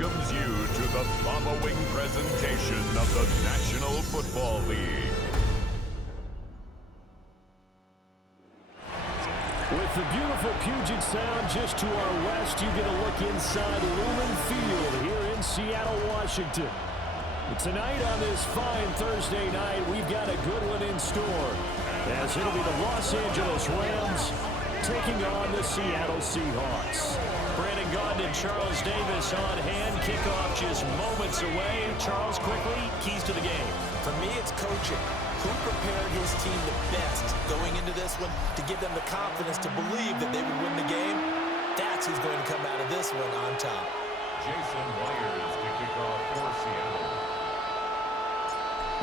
welcomes you to the following presentation of the National Football League. With the beautiful Puget Sound just to our west, you get a look inside Lumen Field here in Seattle, Washington. But tonight on this fine Thursday night, we've got a good one in store, as it'll be the Los Angeles Rams taking on the Seattle Seahawks. Brandon Gaudin and Charles Davis on hand. Kickoff just moments away. Charles, quickly, keys to the game. For me, it's coaching. Who prepared his team the best going into this one to give them the confidence to believe that they would win the game? That's who's going to come out of this one on top. Jason Myers to kick off for Seattle.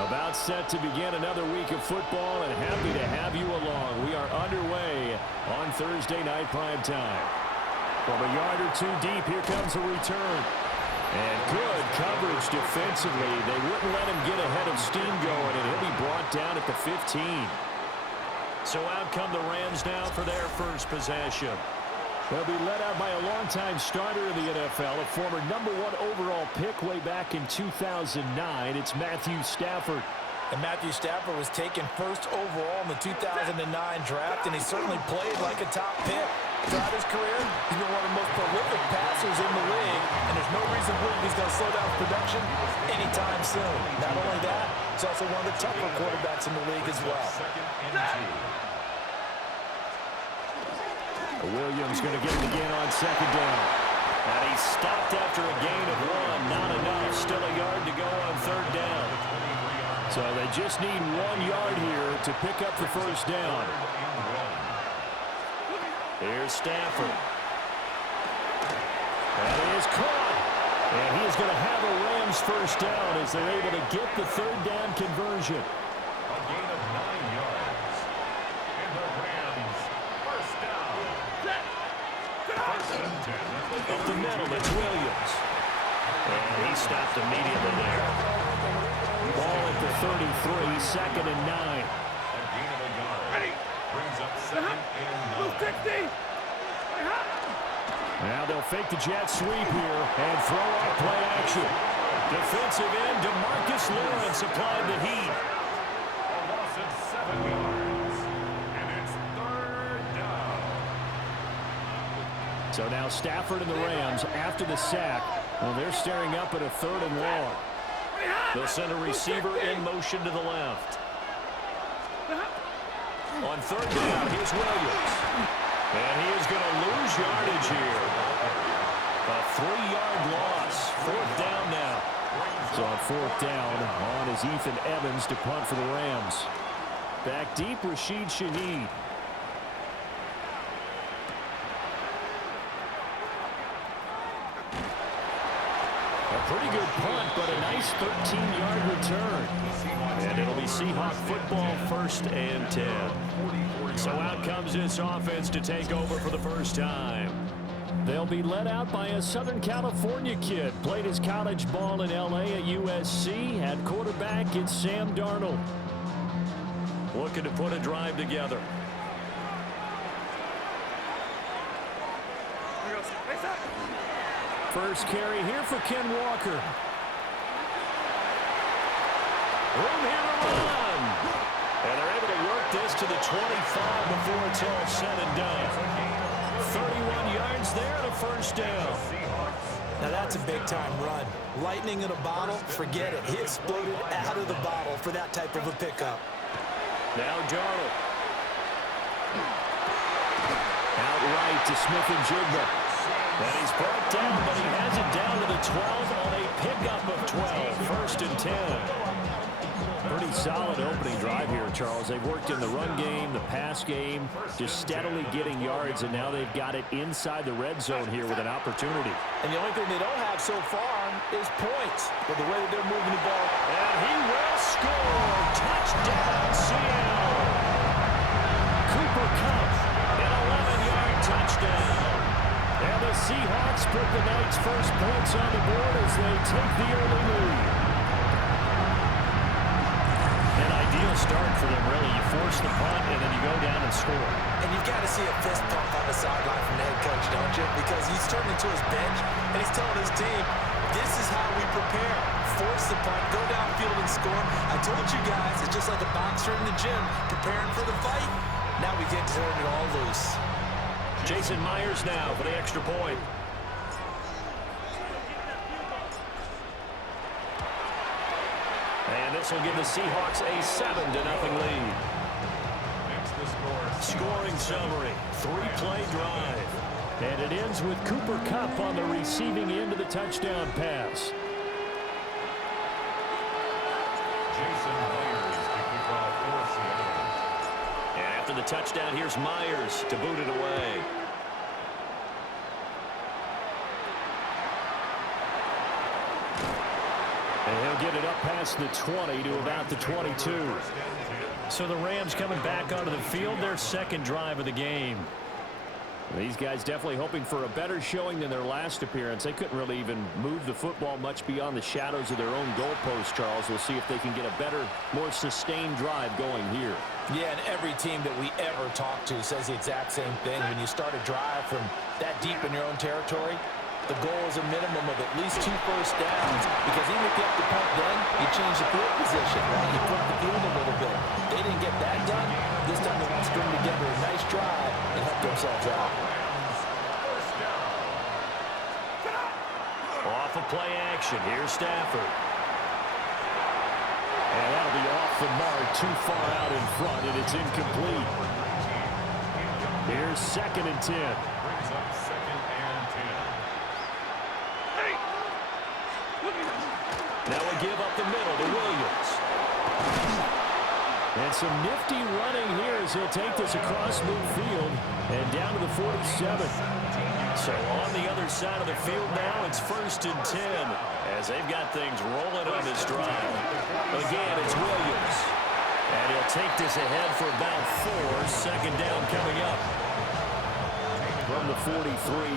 About set to begin another week of football, and happy to have you along. We are underway on Thursday night prime time. From a yard or two deep, here comes a return. And good coverage defensively. They wouldn't let him get ahead of steam going, and he'll be brought down at the 15. So out come the Rams now for their first possession. They'll be led out by a longtime starter in the NFL, a former #1 overall pick way back in 2009. It's Matthew Stafford. And Matthew Stafford was taken first overall in the 2009 draft, and he certainly played like a top pick. Throughout his career, he's been one of the most prolific passers in the league, and there's no reason to believe he's going to slow down production anytime soon. Not only that, he's also one of the tougher quarterbacks in the league as well. Williams going to get it again on second down. And he's stopped after a gain of 1. Not enough. Still a yard to go on third down. So they just need 1 yard here to pick up the first down. Here's Stafford. That is caught. And he is going to have a Rams first down as they're able to get the third down conversion. A gain of 9 yards. And the Rams first down. First and 10. Up the middle, it's Williams. And he stopped immediately there. Ball at the 33, second and 9. A gain of a yard. Ready. Brings up second and 9. Now they'll fake the jet sweep here and throw out play action. Defensive end, DeMarcus Lawrence applied the heat. A loss of 7 yards. And it's third down. So now Stafford and the Rams, after the sack, well, they're staring up at a third and long. They'll send a receiver in motion to the left. On third down, here's Williams. And he is going to lose yardage here. A 3-yard loss. Fourth down now. So on fourth down, on is Ethan Evans to punt for the Rams. Back deep, Rashid Shaheed. A pretty good punt, but a nice 13-yard return. And it'll be Seahawk football, first and 10. So out comes this offense to take over for the first time. They'll be led out by a Southern California kid. Played his college ball in L.A. at USC. At quarterback, it's Sam Darnold. Looking to put a drive together. First carry here for Ken Walker. Room here to run. And they're able to work this to the 25 before it's all said and done. 31 yards there and a first down. Now that's a big-time run. Lightning in a bottle, forget it. He exploded out of the bottle for that type of a pickup. Now Darnold. Out right to Smith and Jigba. And he's brought down, but he has it down to the 12 on a pickup of 12. First and 10. Pretty solid opening drive here, Charles. They've worked in the run game, the pass game, just steadily getting yards, and now they've got it inside the red zone here with an opportunity. And the only thing they don't have so far is points. But the way that they're moving the ball. And he will score. Touchdown, Seattle. Cooper Kupp, an 11-yard touchdown. And the Seahawks put the night's first points on the board as they take the early lead. An ideal start for them, really. You force the punt, and then you go down and score. And you've got to see a fist pump on the sideline from the head coach, don't you? Because he's turning to his bench, and he's telling his team, This is how we prepare. Force the punt, go downfield and score. I told you guys, it's just like a boxer in the gym preparing for the fight. Now we get to turn it all loose. Jason Myers now for the extra point. And this will give the Seahawks a 7-0 lead. Scoring summary, 3-play drive. And it ends with Cooper Kupp on the receiving end of the touchdown pass. Jason Myers to kick off for Seattle. And after the touchdown, here's Myers to boot it away. And he'll get it up past the 20 to about the 22. So the Rams coming back onto the field, their second drive of the game. These guys definitely hoping for a better showing than their last appearance. They couldn't really even move the football much beyond the shadows of their own goalpost, Charles. We'll see if they can get a better, more sustained drive going here. Yeah, and every team that we ever talk to says the exact same thing. When you start a drive from that deep in your own territory, the goal is a minimum of at least 2 first downs, because even if you have to punt then, you change the field position, right? You flip the field a little bit. They didn't get that done. This time they want to string together a nice drive and help themselves out. Off of play action, here's Stafford. And that'll be off the mark, too far out in front, and it's incomplete. Here's 2nd and 10. Brings up 2nd and 10. Now we give up the middle to Williams. And some nifty running here as he'll take this across midfield and down to the 47. So on the other side of the field now, it's 1st and 10 as they've got things rolling on this drive. Again, it's Williams. And he'll take this ahead for about 4. 2nd down coming up. From the 43,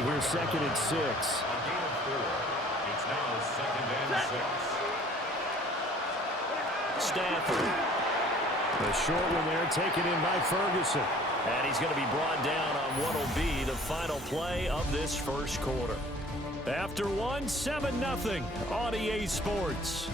here's 2nd and 6. On gain of 4. It's now 2nd and 6. Stafford. The short one there taken in by Ferguson. And he's going to be brought down on what will be the final play of this first quarter. After 1, 7-0 on EA Sports.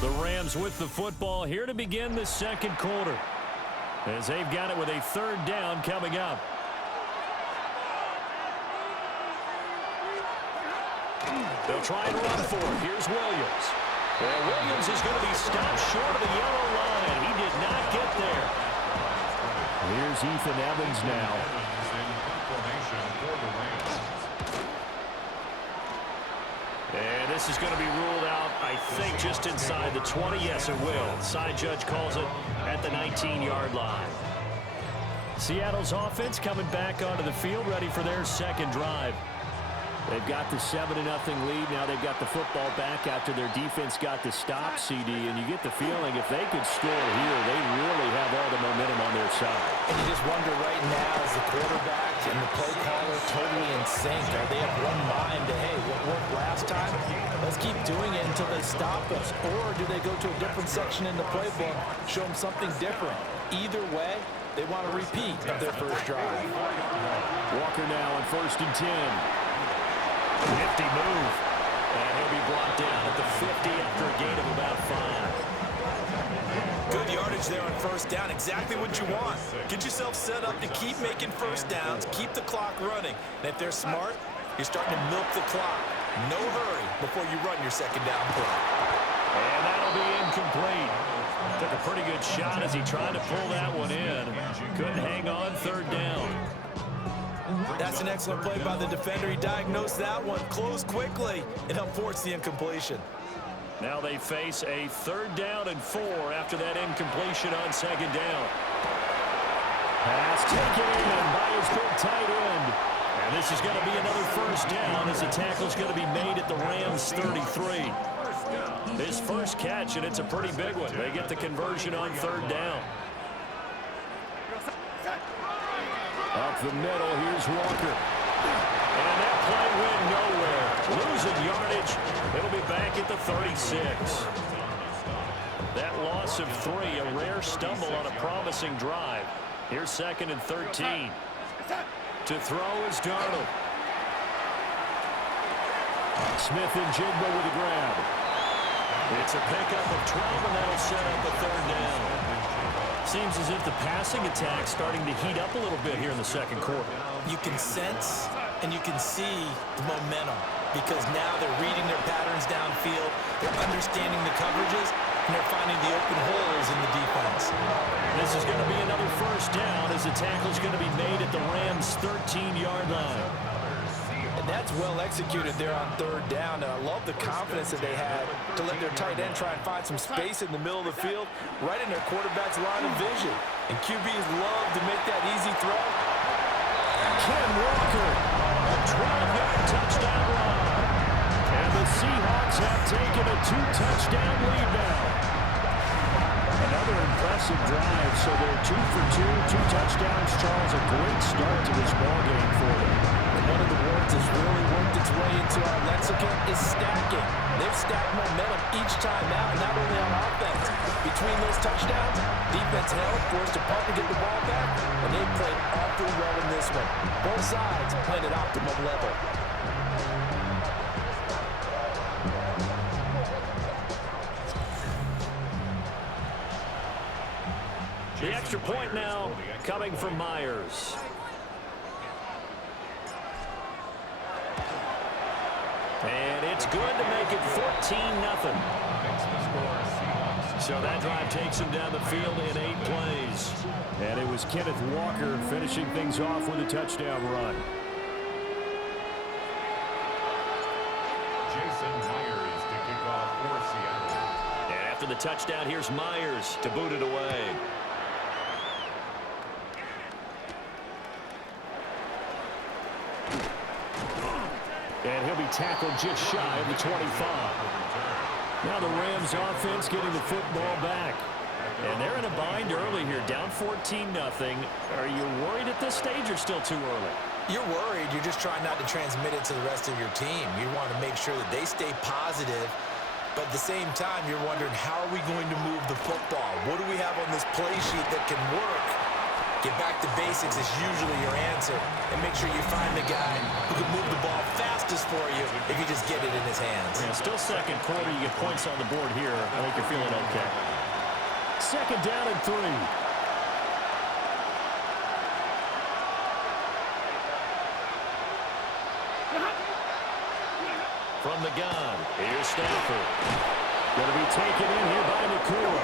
The Rams with the football here to begin the second quarter, as they've got it with a 3rd down coming up. They'll try and run for it. Here's Williams. And Williams is going to be stopped short of the yellow line. He did not get there. Here's Ethan Evans now. Evans in formation for the Rams. And this is going to be ruled out, I think, just inside the 20. Yes, it will. Side judge calls it at the 19-yard line. Seattle's offense coming back onto the field, ready for their second drive. They've got the 7-0 lead. Now they've got the football back after their defense got the stop, CD. And you get the feeling if they could score here, they really have all the momentum on their side. And you just wonder right now, is the quarterback and the play caller totally in sync? Are they of one mind to, hey, what worked last time? Let's keep doing it until they stop us. Or do they go to a different section in the playbook, show them something different? Either way, they want a repeat of their first drive. Walker now on 1st and 10. Nifty move. And he'll be brought down at the 50 after a gain of about 5. Good yardage there on 1st down. Exactly what you want. Get yourself set up to keep making first downs, keep the clock running. And if they're smart, you're starting to milk the clock. No hurry before you run your 2nd down play. And that'll be incomplete. Took a pretty good shot as he tried to pull that one in. Couldn't hang on 3rd down. That's an excellent play by the defender. He diagnosed that one, closed quickly, and helped force the incompletion. Now they face a 3rd down and 4 after that incompletion on 2nd down. Pass taken in by his big tight end. And this is going to be another 1st down as the tackle's going to be made at the Rams 33. His first catch, and it's a pretty big one. They get the conversion on 3rd down. Up the middle, here's Walker. And that play went nowhere. Losing yardage. It'll be back at the 36. That loss of 3, a rare stumble on a promising drive. Here's 2nd and 13. To throw is Darnold. Smith and Jigba with a grab. It's a pickup of 12, and that'll set up a 3rd down. Seems as if the passing attack's starting to heat up a little bit here in the 2nd quarter. You can sense and you can see the momentum because now they're reading their patterns downfield, they're understanding the coverages, and they're finding the open holes in the defense. This is going to be another 1st down as the tackle's going to be made at the Rams' 13-yard line. And that's well executed there on 3rd down, and I love the confidence that they had to let their tight end try and find some space in the middle of the field, right in their quarterback's line of vision. And QBs love to make that easy throw. Ken Walker, a 12-yard touchdown run. And the Seahawks have taken a 2-touchdown lead now. Another impressive drive, so they're 2 for 2, 2 touchdowns. Charles, a great start to this ballgame for them. One of the words that's really worked its way into our lexicon is stacking. They've stacked momentum each time out, not only on offense. Between those touchdowns, defense held, forced to punt to get the ball back, and they played awfully well in this one. Both sides playing at optimum level. The extra point now coming from Myers. And it's good to make it 14-0. So that drive takes him down the field in 8 plays. And it was Kenneth Walker finishing things off with a touchdown run. Jason Myers to kick off for Seattle. And after the touchdown, here's Myers to boot it away. And he'll be tackled just shy of the 25. Now the Rams offense getting the football back. And they're in a bind early here, down 14-0. Are you worried at this stage or still too early? You're worried. You're just trying not to transmit it to the rest of your team. You want to make sure that they stay positive. But at the same time, you're wondering, how are we going to move the football? What do we have on this play sheet that can work? Get back to basics is usually your answer. And make sure you find the guy who can move the ball fastest for you if you just get it in his hands. Yeah, still 2nd quarter. You get points on the board here. I think you're feeling okay. 2nd down and 3. From the gun, here's Stafford. Going to be taken in here by McCoy.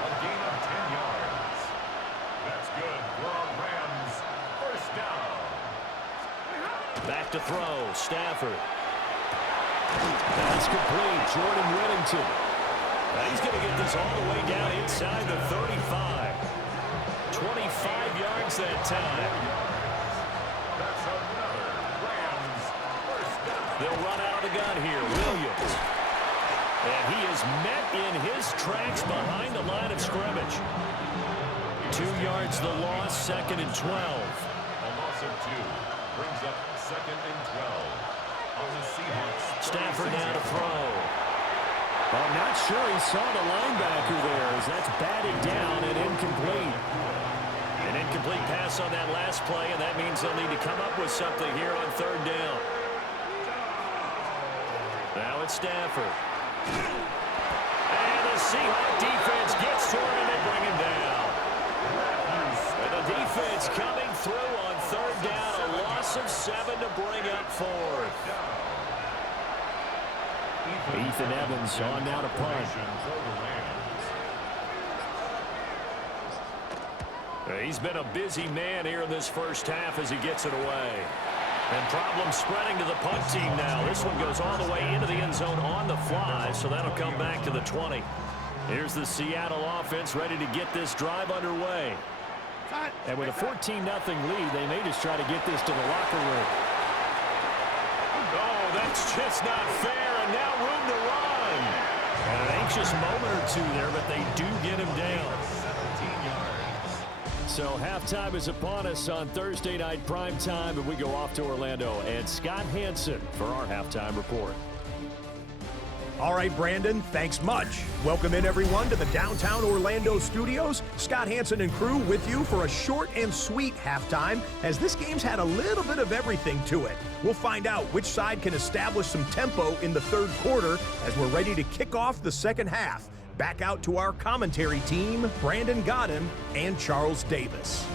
A gain of 10 yards. That's good for our Rams. 1st down. Back to throw, Stafford. That's complete, Jordan Whittington. Now he's going to get this all the way down inside the 35. 25 yards that time. That's another Rams 1st down. They'll run out of the gun here, Williams. And he is met in his tracks behind the line of scrimmage. 2 yards the loss, 2nd and 12. A loss of 2 brings up 2nd and 12. On the Seahawks. Stafford now to throw. I'm not sure he saw the linebacker there as that's batted down and incomplete. An incomplete pass on that last play, and that means they'll need to come up with something here on 3rd down. Now it's Stafford. And the Seahawks defense gets to him and they bring him down. And the defense coming through on 3rd down, a loss of 7 to bring up 4th. Ethan Evans on now to punt. He's been a busy man here in this 1st half as he gets it away. And problems spreading to the punt team now. This one goes all the way into the end zone on the fly, so that'll come back to the 20. Here's the Seattle offense ready to get this drive underway. And with a 14-0 lead, they may just try to get this to the locker room. Oh, that's just not fair, and now room to run. And an anxious moment or two there, but they do get him down. 17 yards. So halftime is upon us on Thursday night primetime, and we go off to Orlando. And Scott Hansen for our halftime report. All right, Brandon, thanks much. Welcome in, everyone, to the downtown Orlando studios. Scott Hansen and crew with you for a short and sweet halftime, as this game's had a little bit of everything to it. We'll find out which side can establish some tempo in the third quarter as we're ready to kick off the second half. Back out to our commentary team, Brandon Godden and Charles Davis.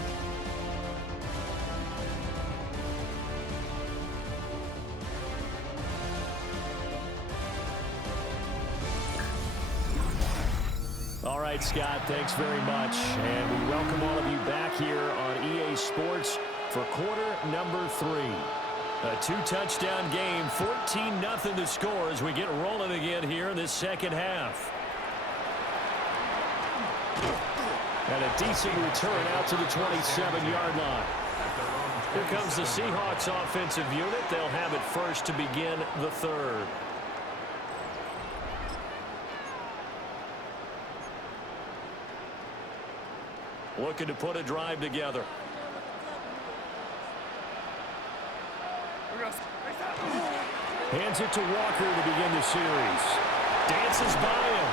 All right, Scott, thanks very much. And we welcome all of you back here on EA Sports for quarter number 3. A 2-touchdown game, 14-0 the score as we get rolling again here in this second half. And a decent return out to the 27-yard line. Here comes the Seahawks offensive unit. They'll have it first to begin the third. Looking to put a drive together. Hands it to Walker to begin the series. Dances by him.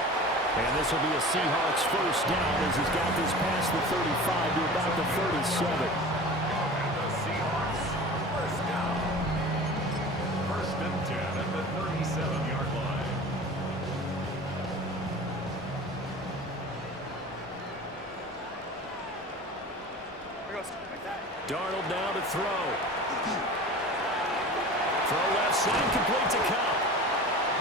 And this will be a Seahawks first down as he's got this past the 35 to about the 37. And the Seahawks first down. First and 10 at the 37-yard line. Darnold now to throw. Throw left side, complete to Cup.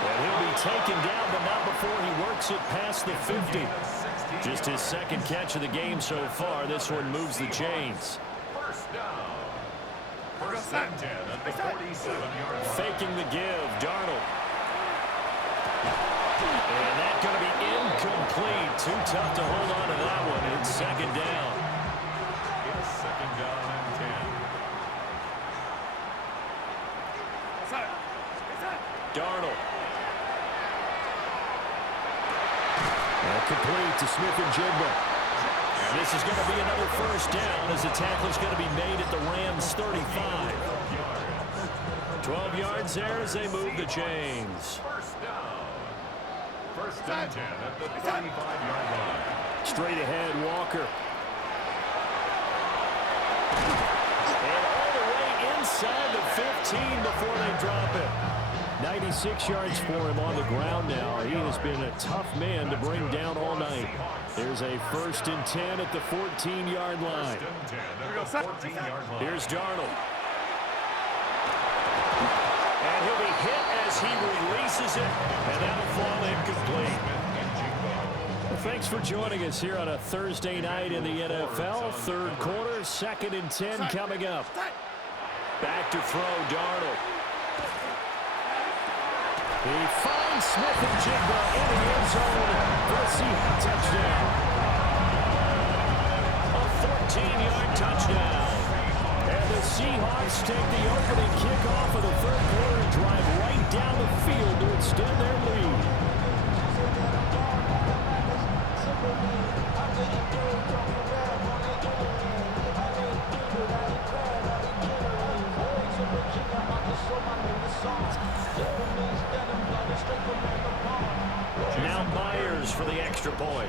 And he'll be taken down, but not before he works it past the 50. Just his second catch of the game so far. This one moves the chains. First down. First and 10 at the 47-yard line. Faking the give, Darnold. And that's going to be incomplete. Too tough to hold on to that one. It's second down. It's second down and 10. Darnold. And complete to Smith and Jigba. And this is going to be another first down as the tackle is going to be made at the Rams 35. 12 yards there as they move the chains. First down. First and 10 at the 35-yard line. Straight ahead, Walker. And all the way inside the 15 before they drop it. 96 yards for him on the ground now. He has been a tough man to bring down all night. There's a first and 10 at the 14-yard line. Here's Darnold. And he'll be hit as he releases it, and that'll fall incomplete. Well, thanks for joining us here on a Thursday night in the NFL. Third quarter, second and 10 coming up. Back to throw, Darnold. He finds Smith and Jigba in the end zone for a Seahawks touchdown. A 14-yard touchdown. And the Seahawks take the opening kickoff of the third quarter and drive right down the field to extend their lead. Now Myers for the extra point.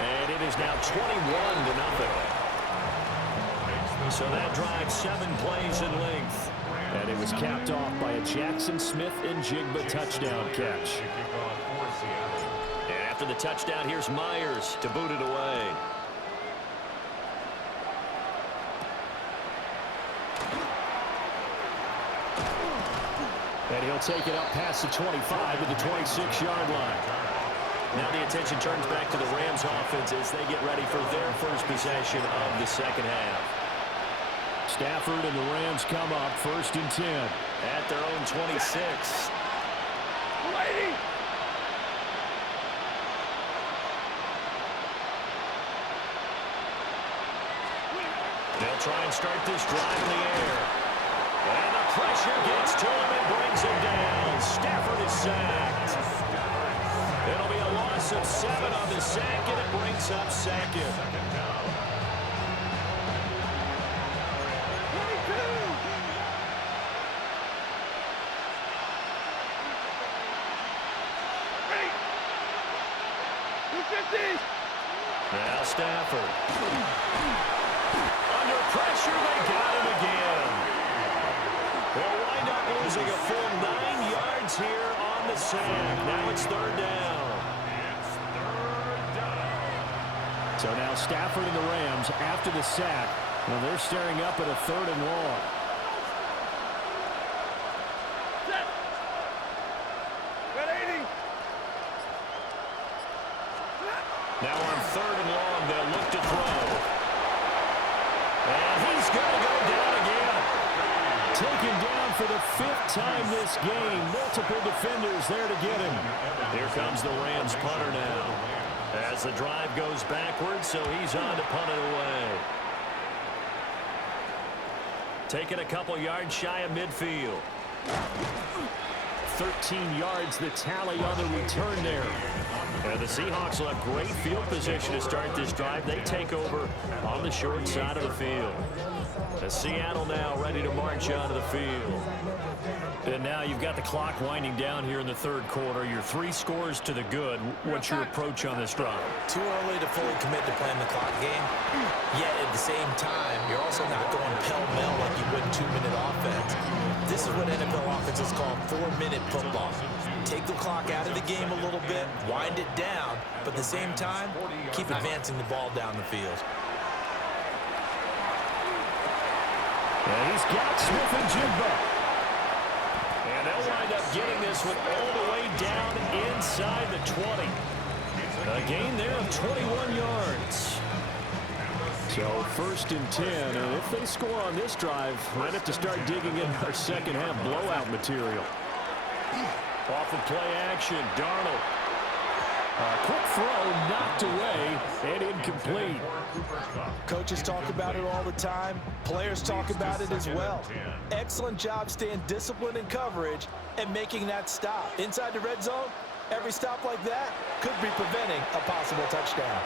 And it is now 21-0. So that drive 7 plays in length. And it was capped off by a Jackson Smith and Jigba touchdown catch. And after the touchdown, here's Myers to boot it away. And he'll take it up past the 25 to the 26-yard line. Now the attention turns back to the Rams offense as they get ready for their first possession of the second half. Stafford and the Rams come up first and 10 at their own 26. They'll try and start this drive in the air. And the pressure gets to him and brings him down. Stafford is sacked. It'll be a loss of 7 on the sack, and it brings up second. Now Stafford. Under pressure, they got him again. They'll wind up losing a full 9 yards here on the sack. Now it's third down. So now Stafford and the Rams, after the sack, well, they're staring up at a 3rd and long. Now on 3rd and long, they'll look to throw. And he's going to go down again. Taken down for the 5th time this game. Multiple defenders there to get him. Here comes the Rams punter now. As the drive goes backwards, so he's on to punt it away. Taking a couple yards shy of midfield. 13 yards the tally on the return there. And the Seahawks will have great field position to start this drive. They take over on the short side of the field. As Seattle now ready to march onto the field. And now you've got the clock winding down here in the 3rd quarter. You're 3 scores to the good. What's your approach on this drive? Too early to fully commit to playing the clock game. Yet at the same time, you're also not going pell-mell like you would in 2-minute offense. This is what NFL offenses call 4-minute football. Take the clock out of the game a little bit, wind it down, but at the same time, keep advancing the ball down the field. And he's got Smith-Njigba. And they'll wind up getting this one all the way down inside the 20. A gain there of 21 yards. So 1st and 10, and if they score on this drive, might have to start digging in our second half blowout material. Off of play action, Darnold. A quick throw knocked away and incomplete. Coaches talk about it all the time. Players talk about it as well. Excellent job staying disciplined in coverage and making that stop. Inside the red zone, every stop like that could be preventing a possible touchdown.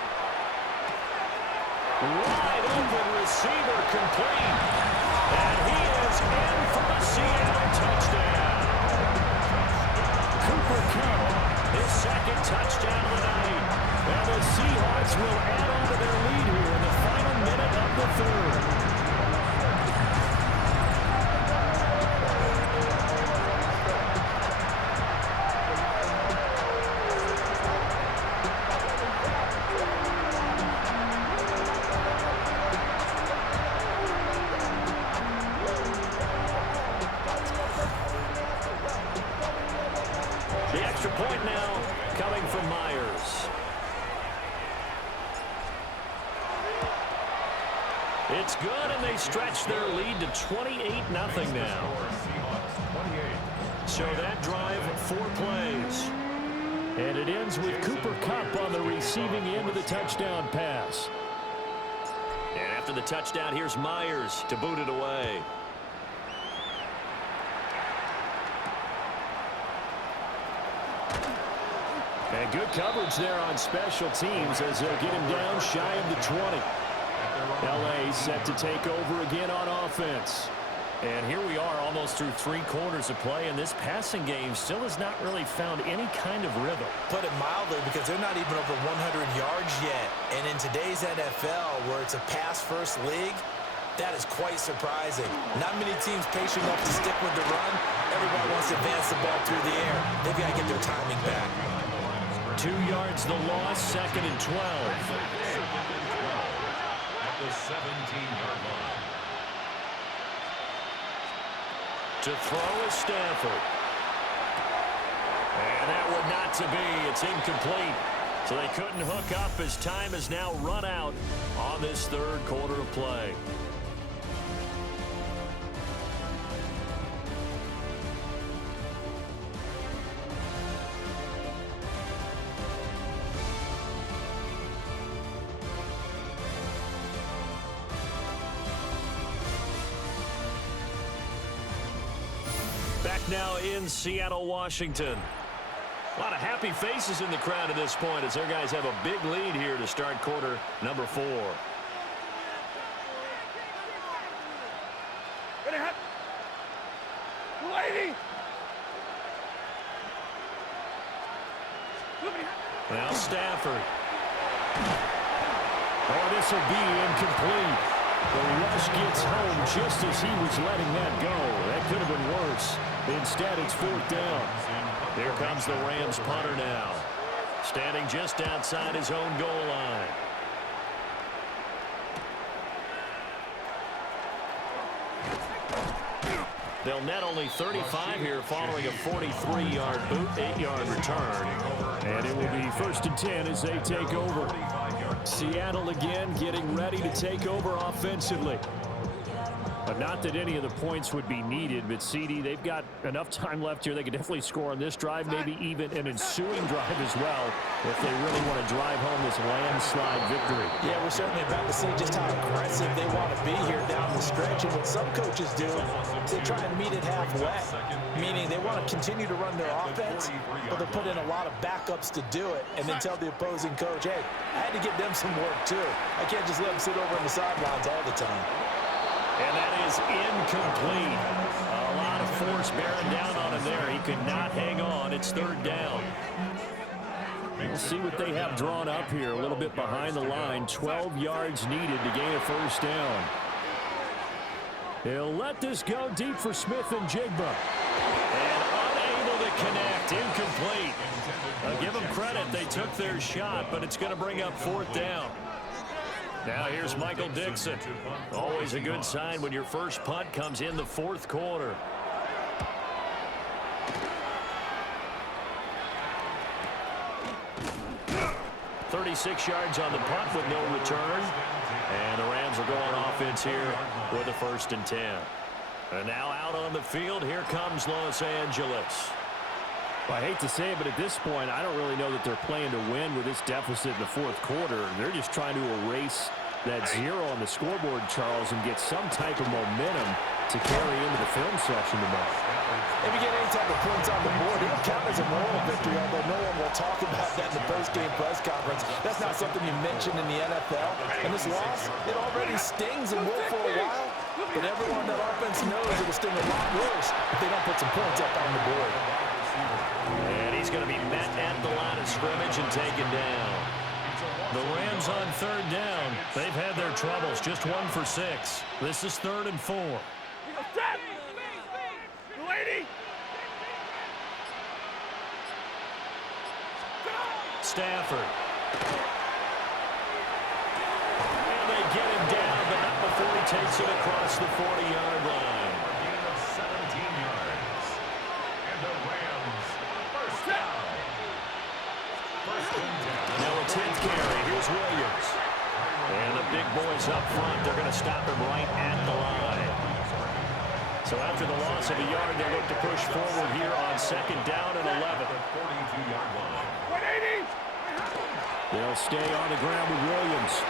Wide open receiver complete. And he is in for a Seattle touchdown. Cooper Kupp, his 2nd touchdown of the night. And the Seahawks will add on to their lead here in the final minute of the 3rd. The extra point now coming from Myers. It's good, and they stretch their lead to 28-0 now. So that drive, 4 plays. And it ends with Cooper Kupp on the receiving end of the touchdown pass. And after the touchdown, here's Myers to boot it away. And good coverage there on special teams as they'll get him down shy of the 20. L.A. set to take over again on offense. And here we are almost through 3 quarters of play, and this passing game still has not really found any kind of rhythm. Put it mildly, because they're not even over 100 yards yet. And in today's NFL, where it's a pass-first league, that is quite surprising. Not many teams patient enough to stick with the run. Everybody wants to advance the ball through the air. They've got to get their timing back. 2 yards the loss, 2nd and 12. At the 17-yard line. To throw is Stafford. And that one not to be. It's incomplete. So they couldn't hook up as time has now run out on this 3rd quarter of play. Back now in Seattle, Washington. A lot of happy faces in the crowd at this point as their guys have a big lead here to start quarter number 4. Now Stafford. Oh, this will be incomplete. The rush gets home just as he was letting that go. That could have been worse. Instead, it's 4th down. Here comes the Rams punter now. Standing just outside his own goal line. They'll net only 35 here following a 43-yard boot, 8-yard return. And it will be 1st and 10 as they take over. Seattle again getting ready to take over offensively. But not that any of the points would be needed, but CD, they've got enough time left here. They could definitely score on this drive, maybe even an ensuing drive as well, if they really want to drive home this landslide victory. Yeah, we're certainly about to see just how aggressive they want to be here down the stretch. And what some coaches do, they try and meet it halfway, meaning they want to continue to run their offense, but they'll put in a lot of backups to do it, and then tell the opposing coach, hey, I had to give them some work too. I can't just let them sit over on the sidelines all the time. And that is incomplete. A lot of force bearing down on him there. He could not hang on. It's 3rd down. We'll see what they have drawn up here. A little bit behind the line. 12 yards needed to gain a 1st down. He'll let this go deep for Smith and Jigba. And unable to connect. Incomplete. I'll give them credit. They took their shot, but it's going to bring up 4th down. Now here's Michael Dixon. Always a good sign when your first punt comes in the 4th quarter. "36 yards on the punt with no return. And the Rams are going offense here with a 1st and 10. And now out on the field, here comes Los Angeles. Well, I hate to say it, but at this point, I don't really know that they're playing to win with this deficit in the 4th quarter. They're just trying to erase that 0 on the scoreboard, Charles, and get some type of momentum to carry into the film section tomorrow. If you get any type of points on the board, it'll count as a moral victory, although no one will talk about that in the post-game press conference. That's not something you mention in the NFL. And this loss, it already stings and will for a while, but everyone on that offense knows it'll sting a lot worse if they don't put some points up on the board. And he's going to be met at the line of scrimmage and taken down. The Rams on 3rd down. They've had their troubles, just 1 for 6. This is 3rd and 4. Stafford. And they get him down, but not before he takes it across the 40-yard line. Gain of 17 yards. And the Rams, 1st down. 1st and 10. Now a 10th carry. Here's Williams. And the big boys up front, they're going to stop him right at the line. So after the loss of a yard, they look to push forward here on 2nd down and 11. 42-yard line. They'll stay on the ground with Williams.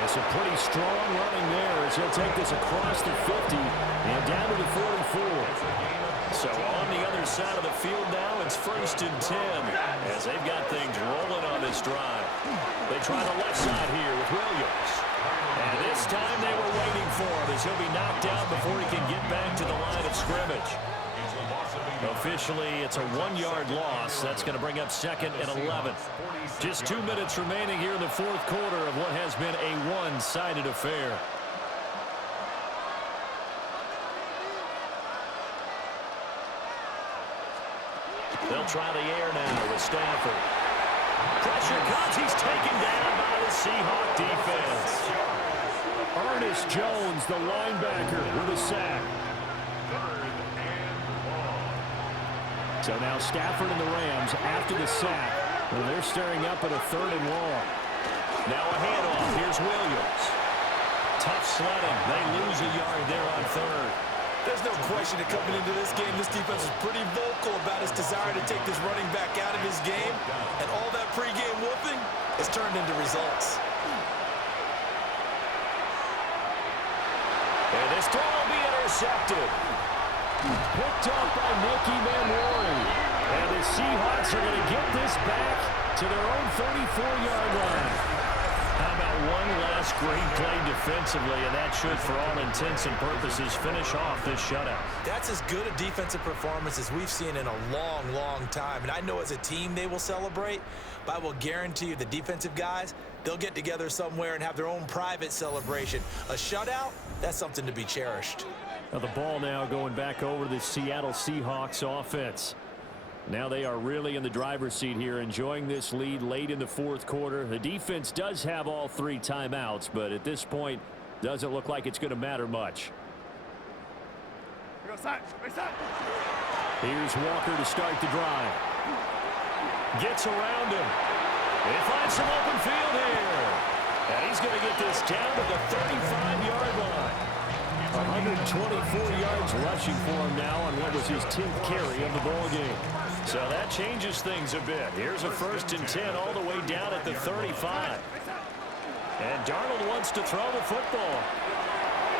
It's a pretty strong running there as he'll take this across the 50 and down to the 44. So on the other side of the field now, it's 1st and 10 as they've got things rolling on this drive. They try the left side here with Williams. And this time they were waiting for him as he'll be knocked out before he can get back to the line of scrimmage. Officially, it's a 1-yard loss. That's going to bring up 2nd and 11. Just 2 minutes remaining here in the 4th quarter of what has been a one-sided affair. They'll try the air now with Stafford. Pressure comes. He's taken down by the Seahawks defense. Ernest Jones, the linebacker, with a sack. So now Stafford and the Rams after the sack. Well, they're staring up at a 3rd and long. Now a handoff. Here's Williams. Tough sledding. They lose a yard there on 3rd. There's no question that coming into this game, this defense is pretty vocal about its desire to take this running back out of his game. And all that pregame whooping has turned into results. And this throw will be intercepted. Picked up by Nicky Manwari. And the Seahawks are going to get this back to their own 34-yard line. How about one last great play defensively, and that should, for all intents and purposes, finish off this shutout. That's as good a defensive performance as we've seen in a long, long time. And I know as a team they will celebrate, but I will guarantee you the defensive guys, they'll get together somewhere and have their own private celebration. A shutout, that's something to be cherished. Now the ball now going back over to the Seattle Seahawks offense. Now they are really in the driver's seat here, enjoying this lead late in the fourth quarter. The defense does have all 3 timeouts, but at this point, doesn't look like it's going to matter much. Here's Walker to start the drive. Gets around him. He finds some open field here. And he's going to get this down to the 35-yard line. 124 yards rushing for him now on what was his 10th carry of the ball game. So that changes things a bit. Here's a 1st and 10 all the way down at the 35. And Darnold wants to throw the football.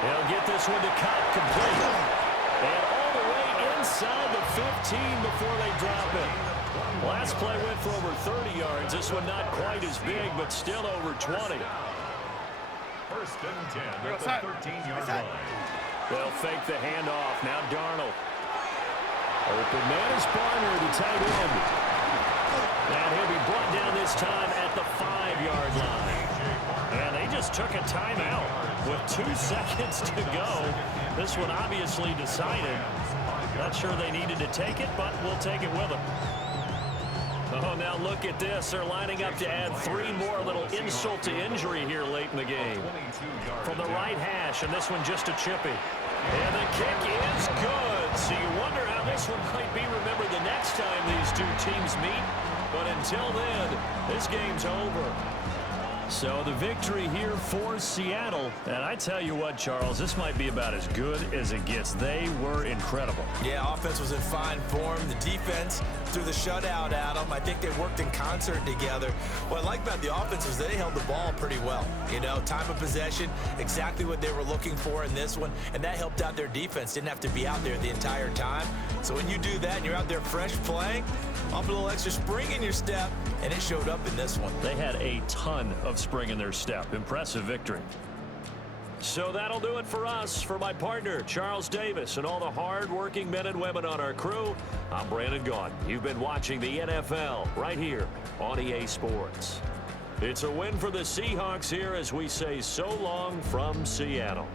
He'll get this one to Cobb complete. And all the way inside the 15 before they drop it. Last play went for over 30 yards. This one not quite as big, but still over 20. 1st and 10 at the 13-yard line. They'll fake the handoff. Now Darnold. Open man is Barner, the tight end. And he'll be brought down this time at the 5-yard line. And they just took a timeout with 2 seconds to go. This one obviously decided. Not sure they needed to take it, but we'll take it with them. Oh, now look at this. They're lining up to add 3 more. A little insult to injury here late in the game. From the right hash, and this one just a chippy. And the kick is good. So you wonder how this one might be remembered the next time these 2 teams meet. But until then, this game's over. So the victory here for Seattle. And I tell you what, Charles, this might be about as good as it gets. They were incredible. Yeah, offense was in fine form. The defense threw the shutout at them. I think they worked in concert together. What I like about the offense is they held the ball pretty well. You know, time of possession, exactly what they were looking for in this one. And that helped out their defense. Didn't have to be out there the entire time. So when you do that and you're out there fresh playing, off a little extra spring in your step, and it showed up in this one. They had a ton of spring in their step. Impressive victory. So that'll do it for us. For my partner, Charles Davis, and all the hard-working men and women on our crew, I'm Brandon Gaudin. You've been watching the NFL right here on EA Sports. It's a win for the Seahawks here as we say so long from Seattle.